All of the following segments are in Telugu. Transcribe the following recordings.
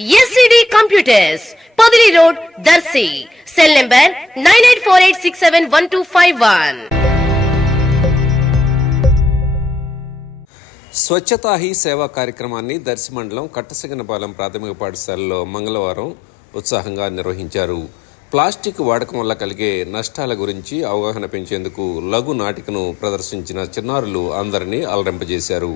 SCD computers పదిలి road Darsi cell number nine eight four eight six seven one two five one Swachhata Hi Seva కార్యక్రమాన్ని దర్శి మండలం కట్టసగనపాలెం ప్రాథమిక పాఠశాలలో మంగళవారం ఉత్సాహంగా నిర్వహించారు. ప్లాస్టిక్ వాడకం వల్ల కలిగే నష్టాల గురించి అవగాహన పెంచేందుకు లఘు నాటికను ప్రదర్శించిన చిన్నారులు అందరినీ అలరింపజేశారు.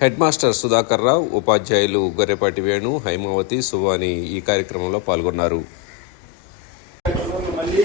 హెడ్ మాస్టర్ సుధాకర్ రావు ఉపాధ్యాయులు గొర్రెపాటి వేణు హైమావతి సువాని ఈ కార్యక్రమంలో పాల్గొన్నారు. మళ్ళీ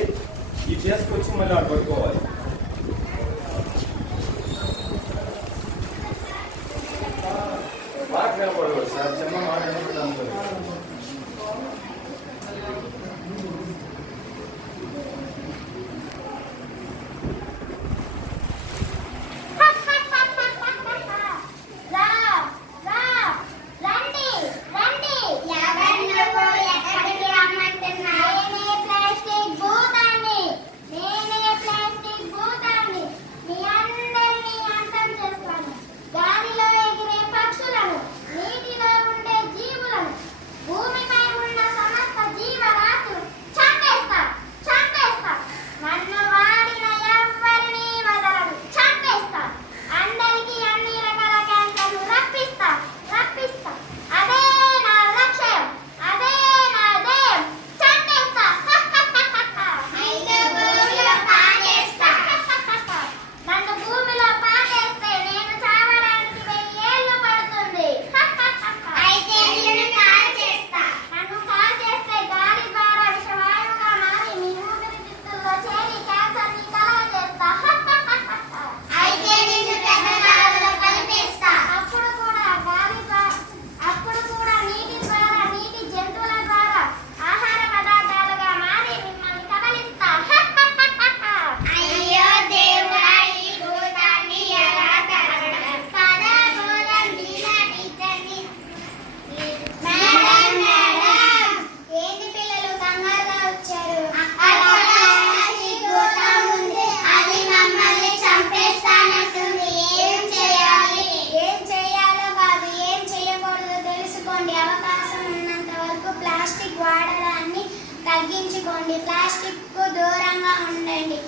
తగ్గించుకోండి. ప్లాస్టిక్కు దూరంగా ఉండండి.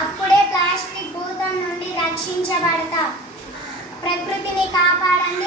అప్పుడే ప్లాస్టిక్ భూతం నుండి రక్షించబడతాం. ప్రకృతిని కాపాడండి.